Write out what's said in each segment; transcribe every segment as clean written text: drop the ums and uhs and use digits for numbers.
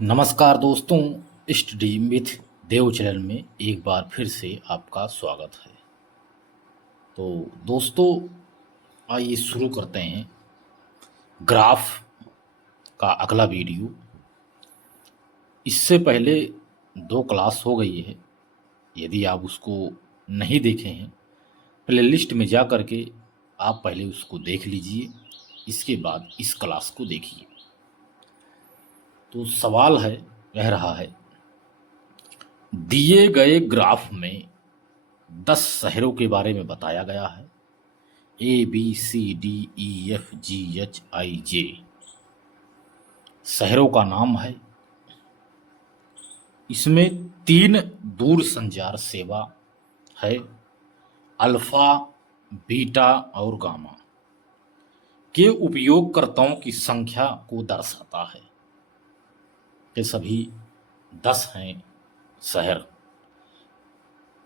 नमस्कार दोस्तों, study with Dev channel में एक बार फिर से आपका स्वागत है। तो दोस्तों, आइए शुरू करते हैं ग्राफ का अगला वीडियो। इससे पहले दो क्लास हो गई है। यदि आप उसको नहीं देखे हैं, प्लेलिस्ट में जा कर के आप पहले उसको देख लीजिए, इसके बाद इस क्लास को देखिए। तो सवाल है, कह रहा है, दिए गए ग्राफ में 10 शहरों के बारे में बताया गया है। ABCDEFGHIJ शहरों का नाम है। इसमें 3 दूर संचार सेवा है, अल्फा, बीटा और गामा के उपयोगकर्ताओं की संख्या को दर्शाता है। ये सभी 10 हैं शहर।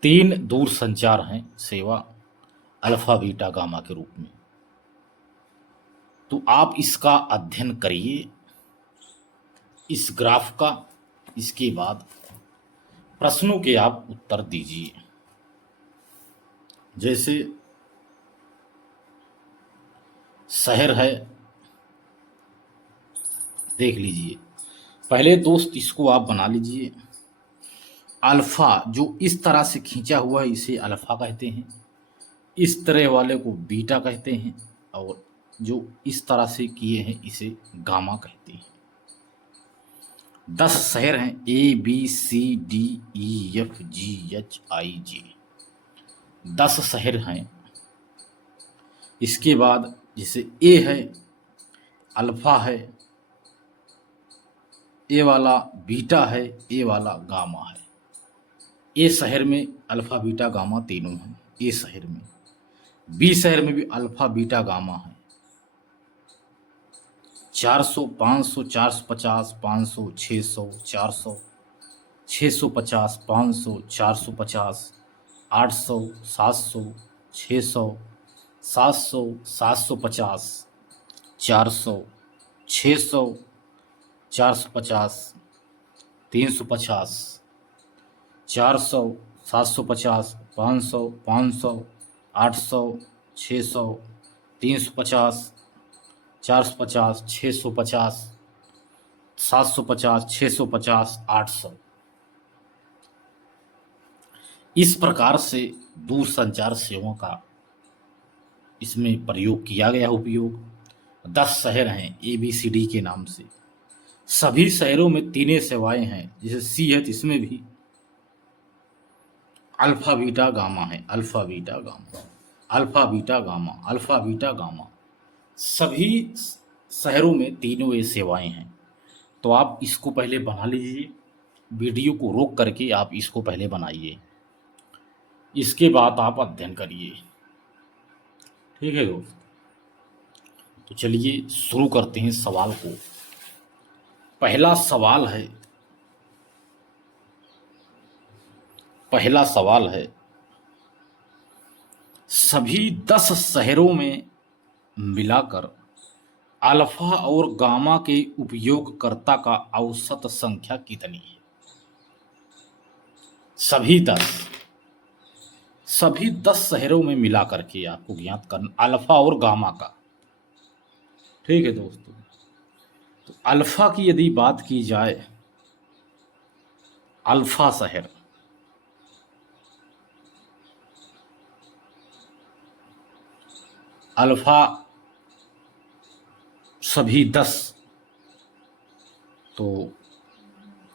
3 दूर संचार हैं सेवा अल्फा, बीटा, गामा के रूप में। तो आप इसका अध्ययन करिए, इस ग्राफ का। इसके बाद प्रश्नों के आप उत्तर दीजिए। जैसे शहर है, देख लीजिए। पहले दोस्त इसको आप बना लीजिए। अल्फा जो इस तरह से खींचा हुआ है इसे अल्फा कहते हैं, इस तरह वाले को बीटा कहते हैं, और जो इस तरह से किए हैं इसे गामा कहते हैं। 10 शहर हैं, ABCDEFGHIJ 10 शहर हैं। इसके बाद जैसे ए है, अल्फा है, ए वाला बीटा है, ए वाला गामा है। ए शहर में अल्फा, बीटा, गामा तीनों हैं ए शहर में। बी शहर में भी अल्फा, बीटा, गामा है। 400, 500, 450, 500, 600, 400, 650, 500, 450, 800, 700, 600, 700, 750, 400, 600, 450, 350, 400, 750, 500, 500, 800, 600, 350, 450, 650, 750, 650, 800। इस प्रकार से दूर संचार सेवाओं का इसमें प्रयोग किया गया। उपयोग 10 शहर हैं ABCD के नाम से। सभी शहरों में 3 सेवाएं हैं। जैसे सी है तो इसमें भी अल्फा, बीटा, गामा है। Alpha, beta, gamma, alpha, beta, gamma, alpha, beta, gamma. सभी शहरों में तीनों ये सेवाएं हैं। तो आप इसको पहले बना लीजिए, वीडियो को रोक करके आप इसको पहले बनाइए, इसके बाद आप अध्ययन करिए। ठीक है दोस्त, तो चलिए शुरू करते हैं सवाल को। पहला सवाल है, सभी 10 शहरों में मिलाकर अल्फा और गामा के उपयोगकर्ता का औसत संख्या कितनी है? सभी 10 शहरों में मिला करके आपको ज्ञात करना अल्फा और गामा का। ठीक है दोस्तों, तो अल्फा की यदि बात की जाए, अल्फा शहर अल्फा सभी 10। तो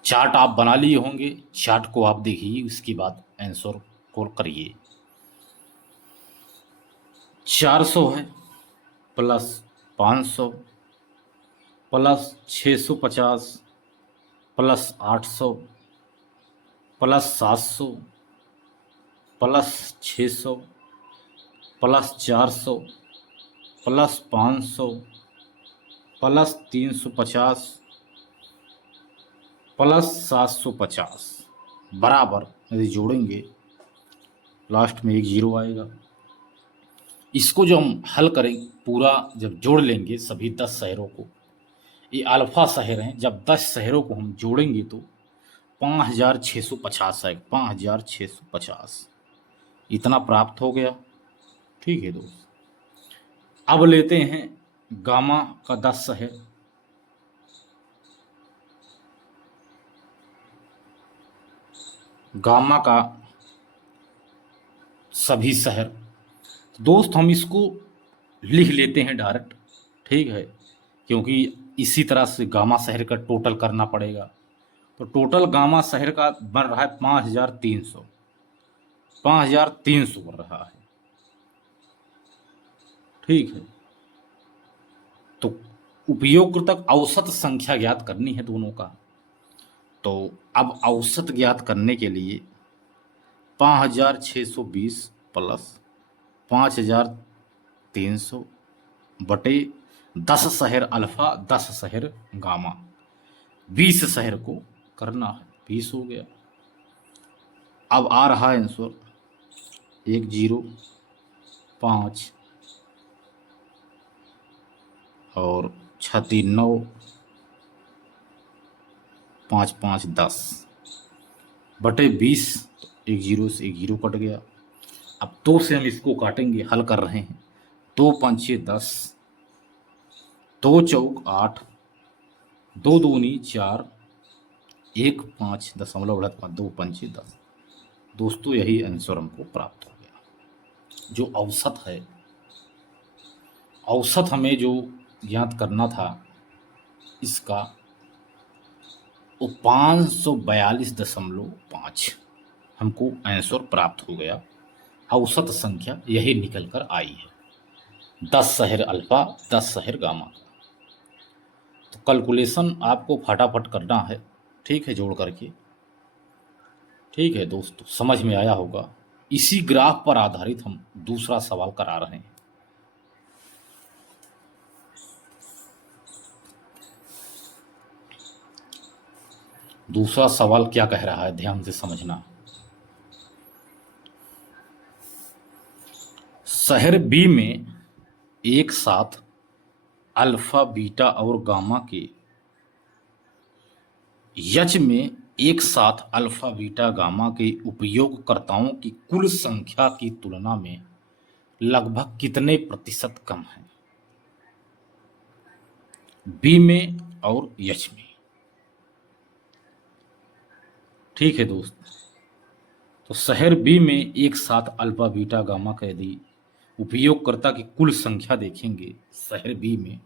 चार्ट आप बना लिए होंगे, चार्ट को आप देखिए, उसके बाद आंसर को करिए। 400 है, plus 500, plus 650, plus 800, plus 700, plus 600, plus 400, plus 500, plus 350, plus 750 बराबर, यदि जोड़ेंगे लास्ट में एक जीरो आएगा। इसको जो हम हल करें, पूरा जब जोड़ लेंगे सभी 10 शहरों को, ये अल्फा शहर हैं। जब 10 शहरों को हम जोड़ेंगे तो 5650 है, 5650 इतना प्राप्त हो गया। ठीक है दोस्त, अब लेते हैं गामा का 10 शहर। गामा का सभी शहर, तो दोस्त हम इसको लिख लेते हैं डायरेक्ट। ठीक है, क्योंकि इसी तरह से गामा शहर का टोटल करना पड़ेगा। तो टोटल गामा शहर का बन रहा है 5300, 5300 बन रहा है। ठीक है, तो उपयोगकर्ता औसत संख्या ज्ञात करनी है दोनों का। तो अब औसत ज्ञात करने के लिए 5620 प्लस 5300 बटे 10 शहर अल्फा, 10 शहर गामा, 20 शहर को करना है। 20 हो गया। अब आ रहा है आंसर 105 और 639 55 10 बटे 20। एक जीरो से एक जीरो कट गया। अब 2 से हम इसको काटेंगे, हल कर रहे हैं। 2 पंचे 10, 2 चौक 8, 2 दूनी 4, 1 5 दशमलव बढ़त 5, 2 पंचे 10। दोस्तों यही आंसर हमको प्राप्त हो गया। जो औसत है, औसत हमें जो ज्ञात करना था इसका, वो 542.5 हमको आंसर प्राप्त हो गया। औसत संख्या यही निकल कर आई है, 10 शहर अल्फा, 10 शहर गामा। तो कैलकुलेशन आपको फटाफट करना है। ठीक है, जोड़ करके। ठीक है दोस्तों, समझ में आया होगा। इसी ग्राफ पर आधारित हम दूसरा सवाल करा रहे हैं। दूसरा सवाल क्या कह रहा है, ध्यान से समझना। शहर बी में एक साथ अल्फा, बीटा और गामा के, यच में एक साथ अल्फा, बीटा, गामा के उपयोगकर्ताओं की कुल संख्या की तुलना में लगभग कितने प्रतिशत कम है? बी में और यच में। ठीक है दोस्त, तो शहर बी में एक साथ अल्फा, बीटा, गामा का यदि उपयोगकर्ता की कुल संख्या देखेंगे शहर बी में,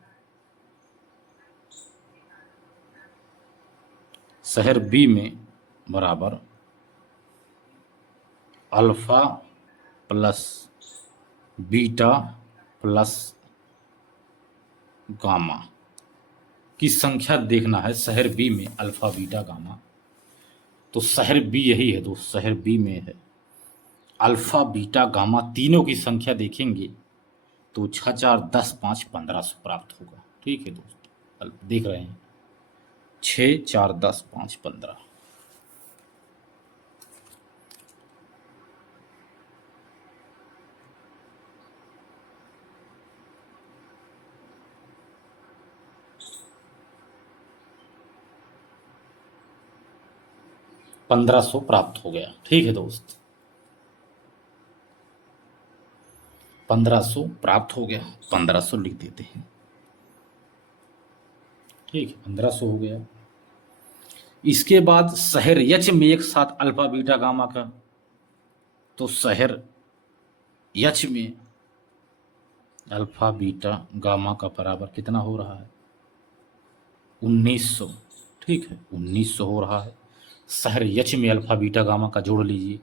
शहर बी में बराबर alpha plus beta plus gamma की संख्या देखना है। शहर बी में अल्फा, बीटा, गामा, तो शहर बी यही है दोस्त, शहर बी में है अल्फा, बीटा, गामा तीनों की संख्या देखेंगे तो 6 4 10 5 1500 प्राप्त होगा। ठीक है दोस्त, देख रहे हैं 6 4 10 5 15। $1500 प्राप्त हो गया। ठीक है दोस्त, 1500 प्राप्त हो गया। 1500 लिख देते हैं। ठीक है, 1500 हो गया। इसके बाद शहर यच में एक साथ अल्फा, बीटा, गामा का, तो शहर यच में अल्फा, बीटा, गामा का बराबर कितना हो रहा है? 1900। ठीक है, 1900 हो रहा है। शहर यच में अल्फा, बीटा, गामा का जोड़ लीजिए।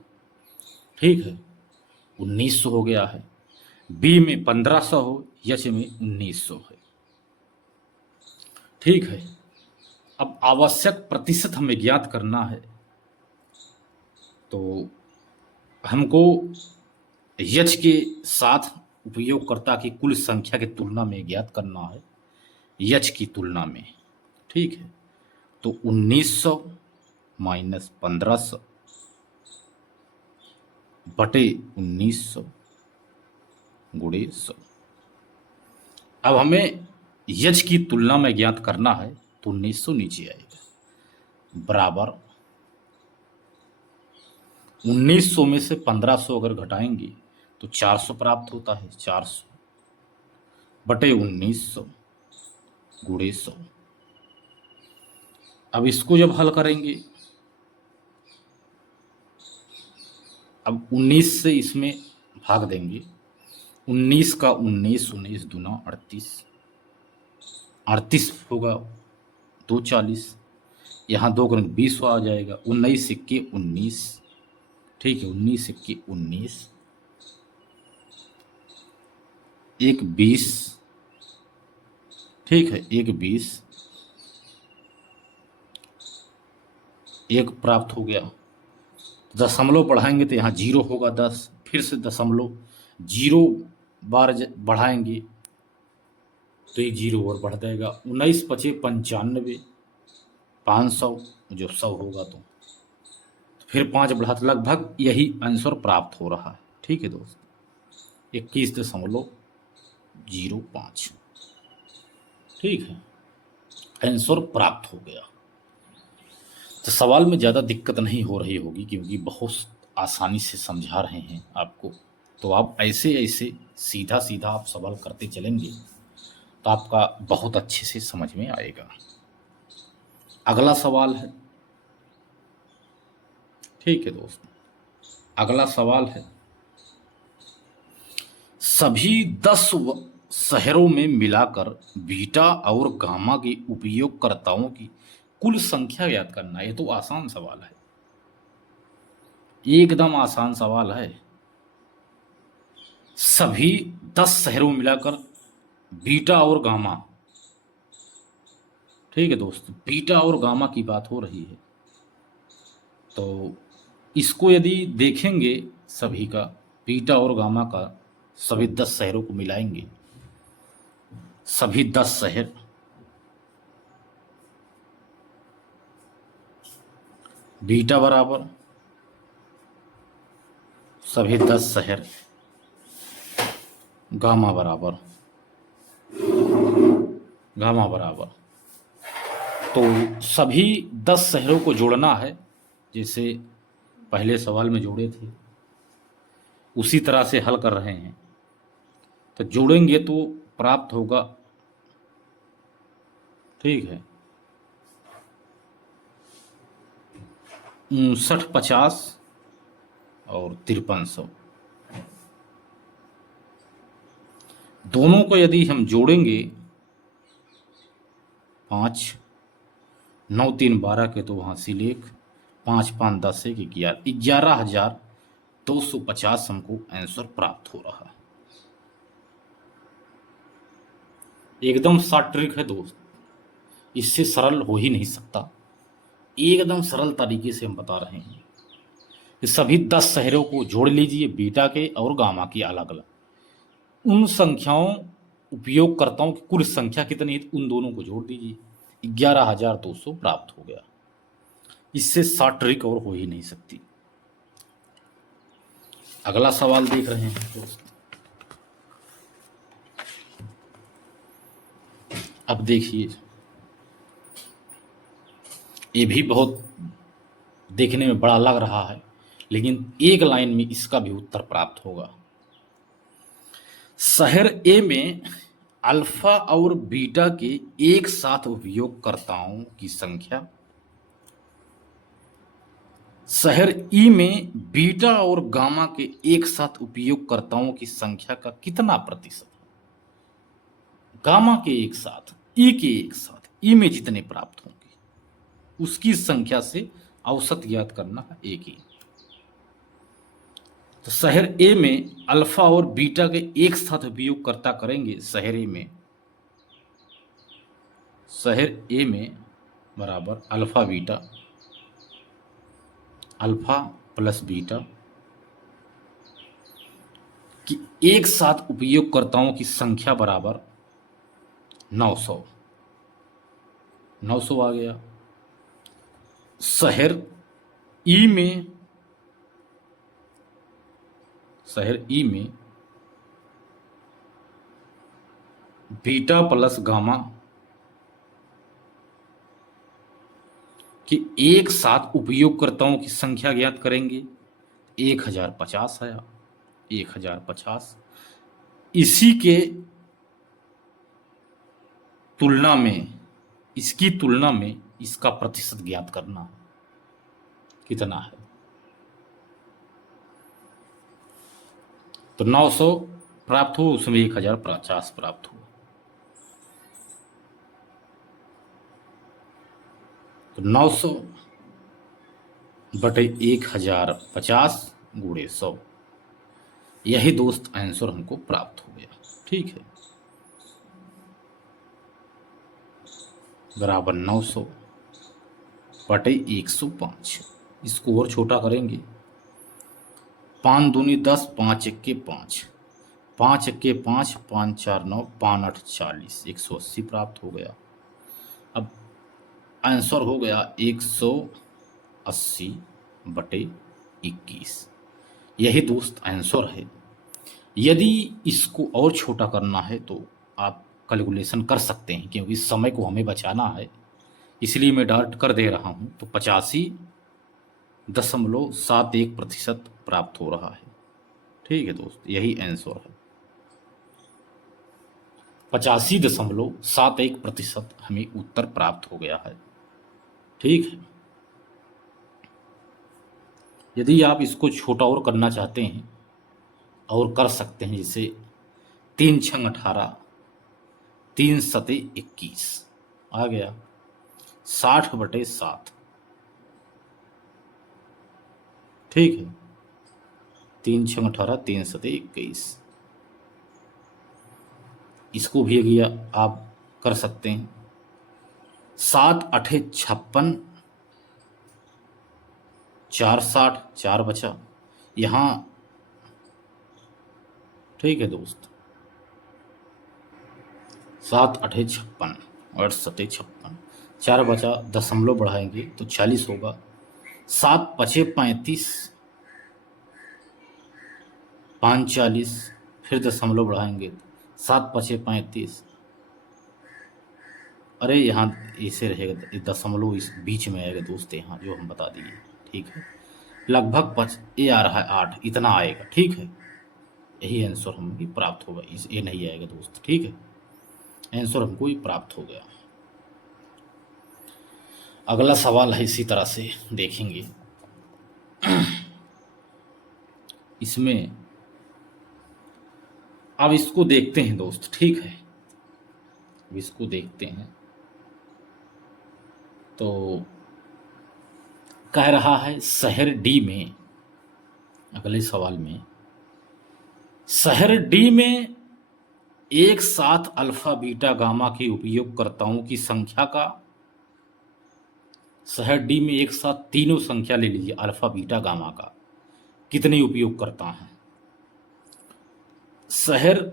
ठीक है, 1900 हो गया है। बी में 1500 हो, यच में 1900 है। ठीक है, अब आवश्यक प्रतिशत हमें ज्ञात करना है। तो हमको यच के साथ उपयोगकर्ता की कुल संख्या की तुलना में ज्ञात करना है, यच की तुलना में। ठीक है, तो 1900 माइनस 1500 बटे 1900 गुणे 100। अब हमें यज की तुलना में ज्ञात करना है तो 1900 नीचे आएगा, बराबर 1900 में से 1500 अगर घटाएंगे तो 400 प्राप्त होता है। 400 बटे 1900 गुणे 100। अब इसको जब हल करेंगे, अब 19 से इसमें भाग देंगे, 19 का 19, 19 दूना 38, 38 होगा 240, यहाँ 2 करेंगे 20 आ जाएगा, 19 सिक्के 19, ठीक है, 19 सिक्के 19, एक 20, ठीक है, एक 20, एक प्राप्त हो गया। दशमलव बढ़ाएंगे तो यहाँ 0 होगा 10, फिर से दशमलव 0 बार बढ़ाएंगे तो ये 0 और बढ़ जाएगा। 19 पचे 95, 500 जो 100 होगा तो फिर 5 बढ़ा, तो लगभग यही आंसर प्राप्त हो रहा है। ठीक है दोस्त, 21.05, ठीक है, आंसर प्राप्त हो गया। तो सवाल में ज़्यादा दिक्कत नहीं हो रही होगी क्योंकि बहुत आसानी से समझा रहे हैं आपको। तो आप ऐसे ऐसे सीधा सीधा आप सवाल करते चलेंगे तो आपका बहुत अच्छे से समझ में आएगा। अगला सवाल है, ठीक है दोस्तों, अगला सवाल है, सभी 10 शहरों में मिलाकर बीटा और गामा के उपयोगकर्ताओं की कुल संख्या ज्ञात करना। ये तो आसान सवाल है, एकदम आसान सवाल है। सभी 10 शहरों में मिलाकर बीटा और गामा, ठीक है दोस्तों, बीटा और गामा की बात हो रही है। तो इसको यदि देखेंगे सभी का, बीटा और गामा का, सभी 10 शहरों को मिलाएंगे, सभी 10 शहर, बीटा बराबर सभी 10 शहर, गामा बराबर गामा बराबर, तो सभी 10 शहरों को जोड़ना है, जैसे पहले सवाल में जोड़े थे उसी तरह से हल कर रहे हैं। तो जोड़ेंगे तो प्राप्त होगा, ठीक है, 5950 और 5300, दोनों को यदि हम जोड़ेंगे, 5 9 3 12 के तो हासिल 1, 5 5 10 1 11,250 हमको आंसर प्राप्त हो रहा है। एकदम शॉर्ट ट्रिक है दोस्त, इससे सरल हो ही नहीं सकता। एकदम सरल तरीके से हम बता रहे हैं कि सभी 10 शहरों को जोड़ लीजिए, बीटा के और गामा की अलग अलग, उन संख्याओं उपयोगकर्ताओं की कुल संख्या कितनी है उन दोनों को जोड़ दीजिए, 11,200 प्राप्त हो गया। इससे शॉर्ट ट्रिक और हो ही नहीं सकती। अगला सवाल देख रहे हैं दोस्त, अब देखिए, ये भी बहुत देखने में बड़ा लग रहा है, लेकिन एक लाइन में इसका भी उत्तर प्राप्त होगा। शहर ए में अल्फा और बीटा के एक साथ उपयोगकर्ताओं की संख्या, शहर ई में बीटा और गामा के एक साथ उपयोगकर्ताओं की संख्या का कितना प्रतिशत है? गामा के एक साथ, ई के एक साथ, ई में जितने प्राप्त होंगे उसकी संख्या से औसत ज्ञात करना है एक ही। तो शहर ए में अल्फा और बीटा के एक साथ उपयोगकर्ता करेंगे, शहर ए में बराबर alpha beta, alpha plus beta कि एक साथ उपयोगकर्ताओं की संख्या बराबर 900 आ गया। शहर ई में बीटा प्लस गामा के एक साथ उपयोगकर्ताओं की संख्या ज्ञात करेंगे। 1050 आया, 1050। इसी के तुलना में, इसकी तुलना में इसका प्रतिशत ज्ञात करना कितना है। तो 900 प्राप्त हो, उसमें 1050 प्राप्त हो। तो 900 बटे 1050 गुणे 100, यही दोस्त आंसर हमको प्राप्त हो गया। ठीक है, बराबर 900 बटे 105। इसको और छोटा करेंगे। 5 दूनी 10, 5 एक्के 5, 5 एक्के 5, 5 4 9, 5 8 40, 180 प्राप्त हो गया। अब आंसर हो गया 180 बटे 21। यही दोस्त आंसर है। यदि इसको और छोटा करना है तो आप कैलकुलेशन कर सकते हैं, क्योंकि इस समय को हमें बचाना है, इसलिए मैं डार्ट कर दे रहा हूं। तो 85.71% प्राप्त हो रहा है। ठीक है दोस्त, यही आंसर है। 85.71% हमें उत्तर प्राप्त हो गया है। ठीक है, यदि आप इसको छोटा और करना चाहते हैं और कर सकते हैं, जैसे 3 छंग 18, 3 सते 21 आ गया, 60 बटे 7। ठीक है, 3 छंग 18, 3 सते 21। इसको भी अगर आप कर सकते हैं, 7 अठे 56, 4 60, 4 बचा यहाँ। ठीक है दोस्त, 7 अठे 56, 8 सते 56, 4 बचा, दशमलव बढ़ाएंगे तो 40 होगा। 7 पचे 35, 5 40, फिर दशमलव बढ़ाएंगे, 7 पचे 35। अरे यहाँ ऐसे रहेगा, दशमलव इस बीच में आएगा दोस्त, यहाँ जो हम बता दिए। ठीक है, लगभग ये आ रहा है 8, इतना आएगा। ठीक है, यही आंसर हमें प्राप्त होगा। इस ये नहीं आएगा दोस्त। ठीक है, आंसर हमको ही प्राप्त हो गया। अगला सवाल है, इसी तरह से देखेंगे। इसमें अब इसको देखते हैं दोस्त। ठीक है, अब इसको देखते हैं। तो कह रहा है शहर डी में, अगले सवाल में, शहर डी में एक साथ अल्फा बीटा गामा के उपयोगकर्ताओं की संख्या का, शहर डी में एक साथ तीनों संख्या ले लीजिए अल्फा बीटा गामा का, कितने उपयोगकर्ता हैं। शहर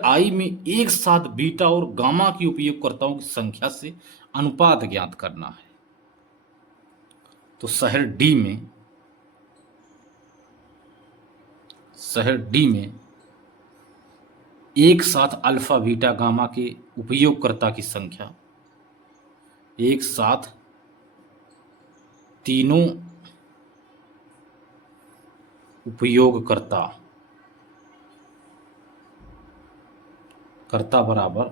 आई में एक साथ बीटा और गामा के उपयोगकर्ताओं की संख्या से अनुपात ज्ञात करना है। तो शहर डी में एक साथ अल्फा बीटा गामा के उपयोगकर्ता की संख्या, एक साथ तीनों उपयोगकर्ता बराबर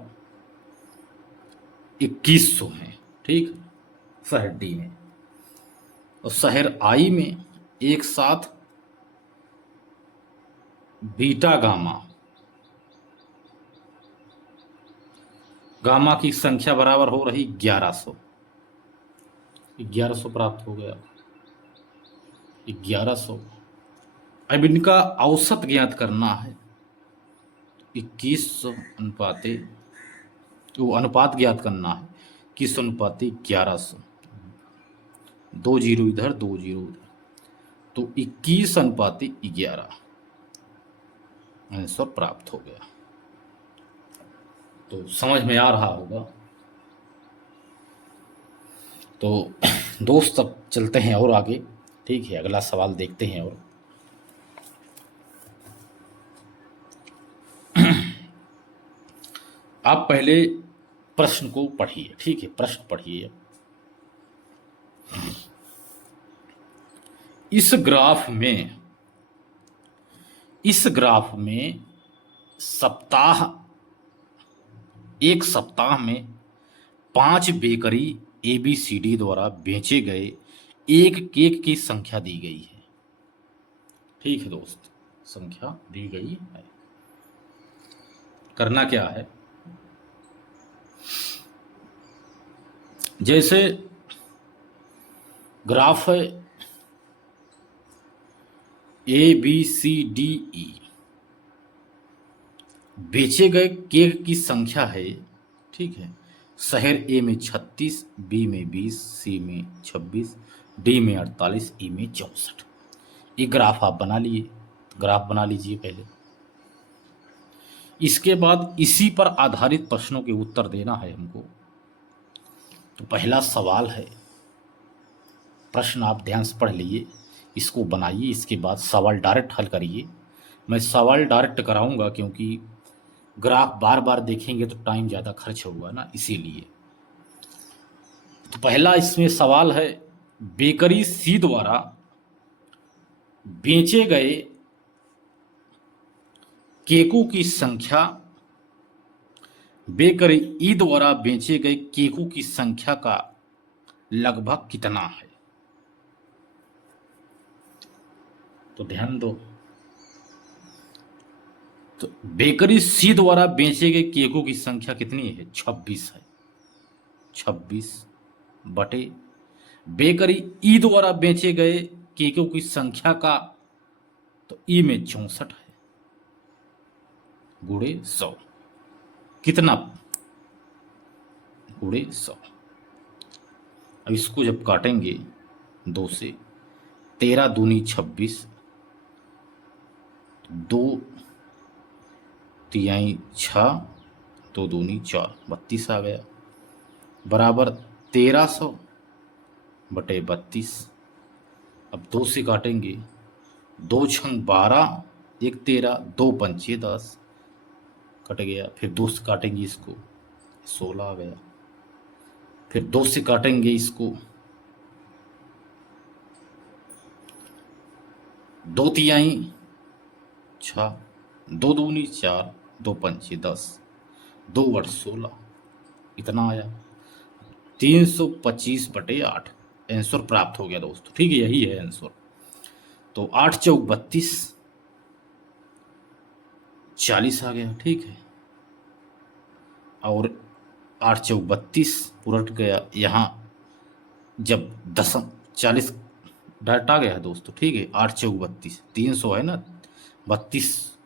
2100 है। ठीक, शहर डी में। और शहर आई में एक साथ बीटा गामा की संख्या बराबर हो रही 1100। 1100 प्राप्त हो गया, 1100। अब इनका औसत ज्ञात करना है। 2100 अनुपाते, वो अनुपात ज्ञात करना है, 2100 अनुपाते 1100, 2 जीरो इधर 2 जीरो उधर, तो 21 अनुपाते 11 आंसर प्राप्त हो गया। तो समझ में आ रहा होगा। तो दोस्त अब चलते हैं और आगे। ठीक है, अगला सवाल देखते हैं। और आप पहले प्रश्न को पढ़िए, ठीक है, प्रश्न पढ़िए। इस ग्राफ में सप्ताह एक सप्ताह में 5 बेकरी ABCD द्वारा बेचे गए एक केक की संख्या दी गई है। ठीक है दोस्त, संख्या दी गई है। करना क्या है, जैसे ग्राफ है ABCDE, बेचे गए केक की संख्या है, ठीक है। शहर A में 36, B में 20, C में 26, D में 48, E में 64। ये ग्राफ आप बना लिए, ग्राफ बना लीजिए पहले। इसके बाद इसी पर आधारित प्रश्नों के उत्तर देना है हमको। तो पहला सवाल है, प्रश्न आप ध्यान से पढ़ लीजिए, इसको बनाइए, इसके बाद सवाल डायरेक्ट हल करिए। मैं सवाल डायरेक्ट कराऊंगा क्योंकि ग्राफ बार बार देखेंगे तो टाइम ज़्यादा खर्च होगा ना, इसीलिए। तो पहला इसमें सवाल है, बेकरी C द्वारा बेचे गए केकों की संख्या, बेकरी E द्वारा बेचे गए केकों की संख्या का लगभग कितना है। तो ध्यान दो, तो बेकरी C द्वारा बेचे गए केकों की संख्या कितनी है, 26 है। 26 बटे बेकरी E द्वारा बेचे गए केकों की संख्या का, तो E में 64 है, गुणे 100, कितना, गुणे 100। अब इसको जब काटेंगे 2 से, 13 दूनी 26, 2 तिहाई 6, 2 दूनी 4, 32 आ गया, बराबर 1300 बटे 32। अब 2 से काटेंगे, 2 छंग 12, 1 13, 2 पंचे 10, कट गया। फिर 2 से काटेंगे इसको, 16 आ गया। फिर 2 से काटेंगे इसको, 2 तिहाई 6, 2 दूनी 4, 2 पंचे 10, 2 8 16, इतना आया, 325 बटे 8 आंसर प्राप्त हो गया दोस्तों। ठीक है, यही है आंसर। तो 8 चौक 32, 40 आ गया, ठीक है। और 8 चौक 32 उलट गया, यहाँ जब 40 डायरेक्ट आ गया है दोस्तों, ठीक है। 8 चौक 32, 300 है ना, 32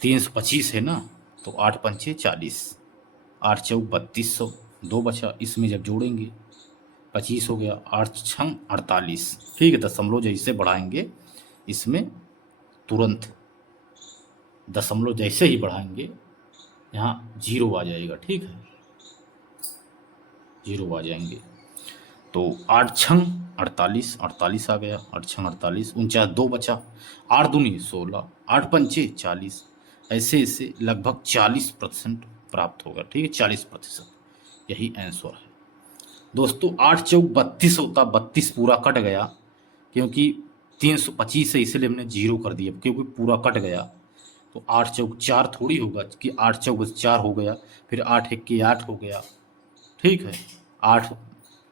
325 है ना, तो 8 पंचे 40, 8 चौक 3200, 2 बचा, इसमें जब जोड़ेंगे 25 हो गया, 8 छंग 48, ठीक है। दशमलव जैसे बढ़ाएंगे इसमें तुरंत दशमलव जैसे ही बढ़ाएंगे यहाँ 0 आ जाएगा, ठीक है, 0 आ जाएंगे। तो 8 छंग 48, 48 आ गया, 8 छंग 48, 49, 2 बचा, 8 दूनी 16, 8 पंचे 40, ऐसे ऐसे लगभग 40% प्राप्त होगा, ठीक है, 40%, यही आंसर है दोस्तों। 8 चौक 32 होता, 32 पूरा कट गया, क्योंकि 325 है इसलिए हमने 0 कर दिया, क्योंकि पूरा कट गया। तो 8 चौक 4 थोड़ी होगा कि 8 चौक 4 हो गया, फिर 8 एक के 8 हो गया, ठीक है। 8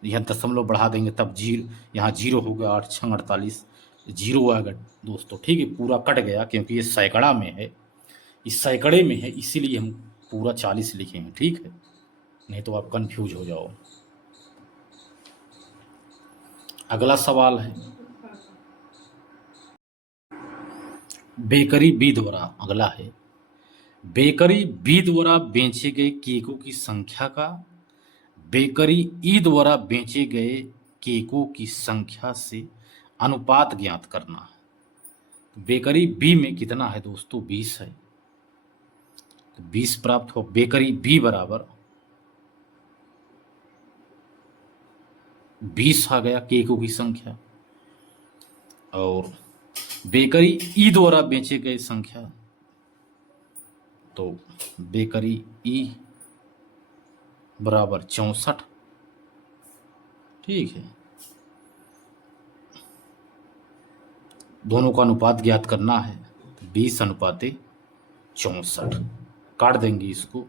यहाँ दशमलव बढ़ा देंगे तब 0, यहाँ 0 हो गया, 8 छंग 48, 0 आएगा दोस्तों, ठीक है। पूरा कट गया क्योंकि ये सैकड़ा में है, इस सैकड़े में है, इसीलिए हम पूरा 40 लिखे हैं, ठीक है, नहीं तो आप कंफ्यूज हो जाओ। अगला सवाल है, बेकरी बी द्वारा, अगला है, बेकरी बी द्वारा बेचे गए केकों की संख्या का बेकरी ई द्वारा बेचे गए केकों की संख्या से अनुपात ज्ञात करना है। बेकरी बी में कितना है दोस्तों, 20 है, तो 20 प्राप्त हो। बेकरी बी बराबर 20 आ गया केकों की संख्या, और बेकरी ई द्वारा बेचे गए संख्या, तो बेकरी ई बराबर 64। ठीक है, दोनों का अनुपात ज्ञात करना है, 20:64। काट देंगे इसको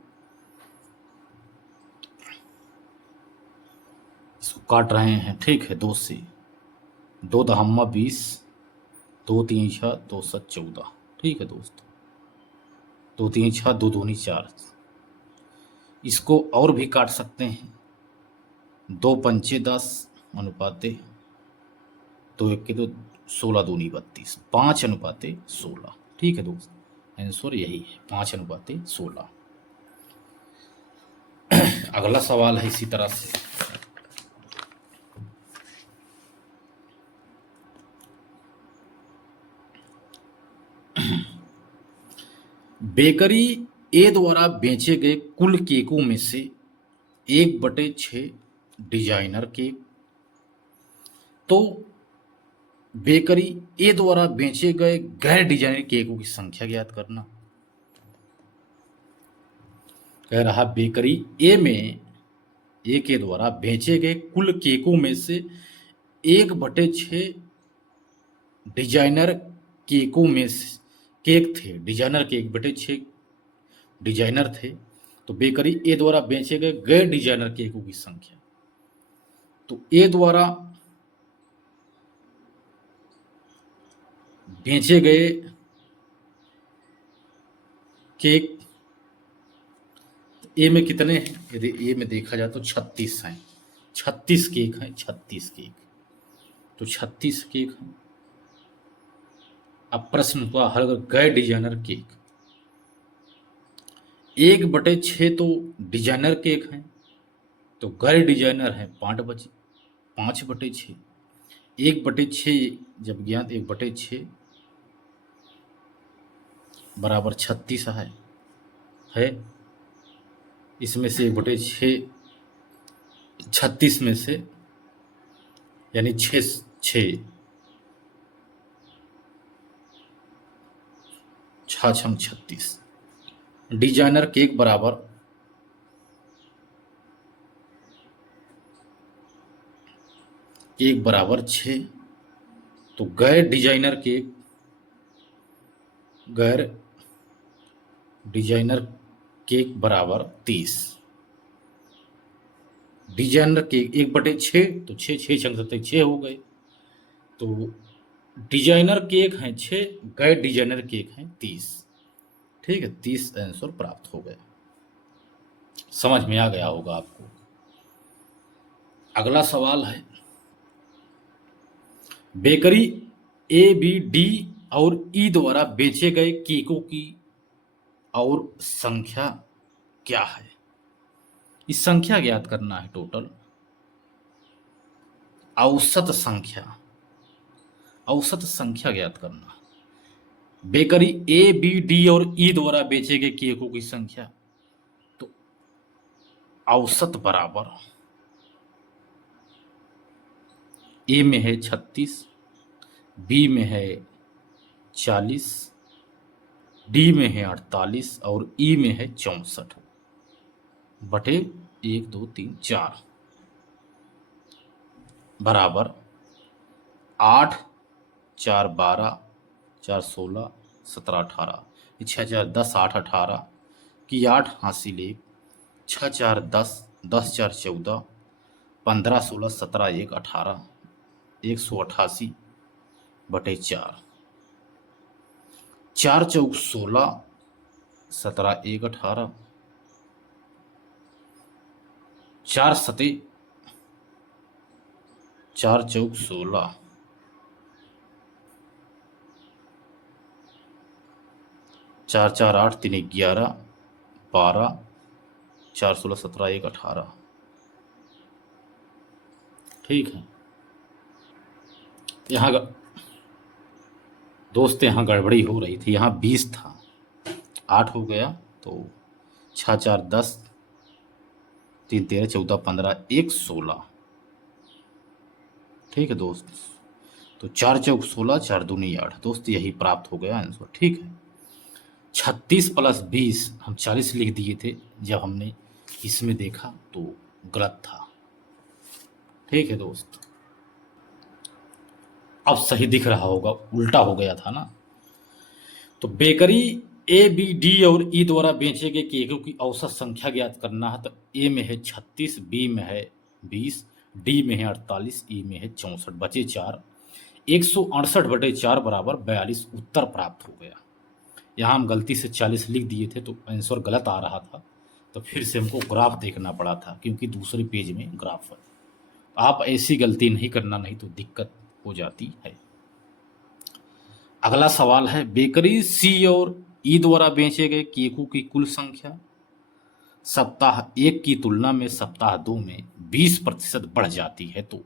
काट रहे हैं। ठीक है, 2 से 2 दहम्मा 20, 2 3 6 2 7 14। ठीक है दोस्तों, 2 3 6 2 दूनी 4। इसको और भी काट सकते हैं, 2 पंचे 10 अनुपाते 2 1 के 2, 16 दूनी 32, 5:16। ठीक है दोस्त, आंसर यही है, 5:16। अगला सवाल है इसी तरह से, बेकरी ए द्वारा बेचे गए कुल केकों में से 1/6 डिजाइनर केक। तो बेकरी ए द्वारा बेचे गए गैर डिजाइनर केकों की संख्या ज्ञात करना। कह रहा बेकरी ए में ए के द्वारा बेचे गए कुल केकों में से 1/6 डिजाइनर केकों में केक थे। डिजाइनर के 1/6 डिजाइनर थे। तो बेकरी ए द्वारा बेचे गए गैर डिजाइनर केकों की संख्या, तो ए द्वारा बेचे गए केक ए में कितने हैं? यदि ए में देखा जाए तो 36 हैं, 36 केक हैं, 36 केक। तो 36 केक हैं। अब प्रश्न हुआ हर गैर डिजाइनर केक, 1/6 तो डिजाइनर केक हैं, तो गैर डिजाइनर है 5/6। 1/6 जब ज्ञात 1/6 बराबर 36 है। इसमें से 1/6 36 में से यानी 6 36 डिजाइनर केक बराबर केक बराबर 6। तो गैर डिजाइनर केक बराबर 30। डिजाइनर केक 1/6 तो 6 6 हो गए। तो डिजाइनर केक हैं 6, गैर डिजाइनर केक हैं 30। ठीक है, 30 आंसर प्राप्त हो गया। समझ में आ गया होगा आपको। अगला सवाल है, बेकरी ए बी डी और ई द्वारा बेचे गए केकों की और संख्या क्या है? इस संख्या ज्ञात करना है। टोटल औसत संख्या ज्ञात करना। बेकरी ए बी डी और ई द्वारा बेचे गए केकों की संख्या, तो औसत बराबर ए में है 36, बी में है 40, डी में है 48 और ई में है 64 बटे 1 2 3 4 बराबर 8 4 12 4 16 17 18। 6 4 10 8 18 की 8 हासिल 1, 6 4 10 10 4 14 15 16 17 1 18 188 बटे 4, 4 चौक 16 17 1 18 4 सते 4 चौक 16 4 4 8 3 11 12 4 16 17 1 18। ठीक है, यहाँ दोस्त यहाँ गड़बड़ी हो रही थी। यहाँ 20 था, 8 हो गया, तो 6 4 10 3 13 14 15 1 16। ठीक है दोस्त, तो 4 चौक 16 4 दूनी 8 दोस्त, यही प्राप्त हो गया आंसर। ठीक है, 36 + 20 हम 40 लिख दिए थे जब हमने इसमें देखा तो गलत था। ठीक है दोस्त, अब सही दिख रहा होगा, उल्टा हो गया था ना। तो बेकरी ए, बी, डी और ई द्वारा बेचे गए केकों की औसत संख्या ज्ञात करना है। तो ए में है 36, बी में है 20, डी में है 48, ई में है 64, बचे 4। 168/4 बराबर 42 उत्तर प्राप्त हो गया। यहाँ हम गलती से 40 लिख दिए थे तो आंसर गलत आ रहा था, तो फिर से हमको ग्राफ देखना पड़ा था क्योंकि दूसरे पेज में ग्राफ है। आप ऐसी गलती नहीं करना, नहीं तो दिक्कत हो जाती है। अगला सवाल है, बेकरी सी और ई द्वारा बेचे गए केकों की कुल संख्या सप्ताह 1 की तुलना में सप्ताह 2 में 20% बढ़ जाती है। तो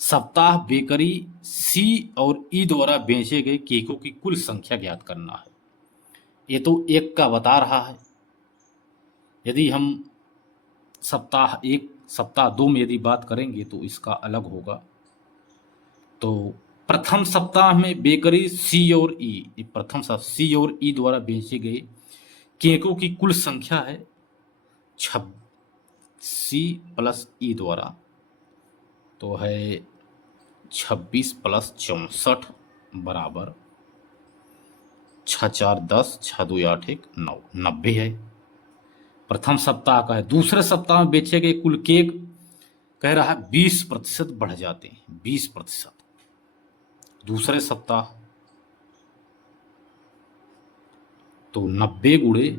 सप्ताह बेकरी सी और ई द्वारा बेचे गए केकों की कुल संख्या ज्ञात करना है। ये तो 1 का बता रहा है। यदि हम सप्ताह 1 सप्ताह 2 में यदि बात करेंगे तो इसका अलग होगा। तो प्रथम सप्ताह में बेकरी सी और ई, प्रथम सप्ताह सी और ई द्वारा बेचे गए केकों की कुल संख्या है सी प्लस ई द्वारा, तो है 26 + 64 बराबर 6 4 10, 6 2 8 1 9, 90 है। प्रथम सप्ताह का है। दूसरे सप्ताह में बेचे गए कुल केक कह रहा है 20% बढ़ जाते हैं, 20%। दूसरे सप्ताह तो 90 गुणे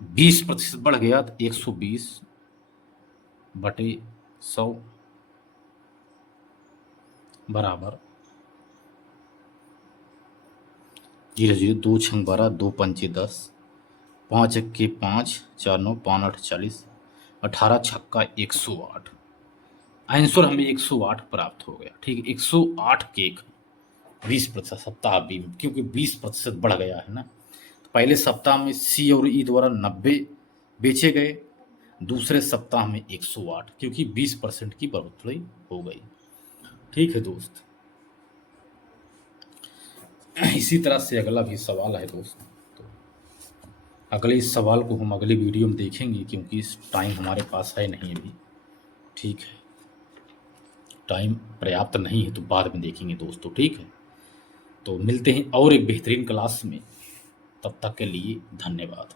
20% बढ़ गया तो 120/100 बराबर 0 0 2 6 12 2 5 10 5 1 5 4 9 5 8 40 18 छक्का 108। आंसर हमें 108 प्राप्त हो गया। ठीक है, 108 केक 20% सप्ताह बी में, क्योंकि 20% बढ़ गया है ना। तो पहले सप्ताह में सी और ई द्वारा 90 बेचे गए, दूसरे सप्ताह में 108, क्योंकि 20% की बढ़ोतरी हो गई। ठीक है दोस्त, इसी तरह से अगला भी सवाल है दोस्त। तो अगले इस सवाल को हम अगली वीडियो में देखेंगे, क्योंकि इस टाइम हमारे पास है नहीं अभी। ठीक है, टाइम पर्याप्त नहीं है तो बाद में देखेंगे दोस्तों। ठीक है, तो मिलते हैं और एक बेहतरीन क्लास में। तब तक के लिए धन्यवाद।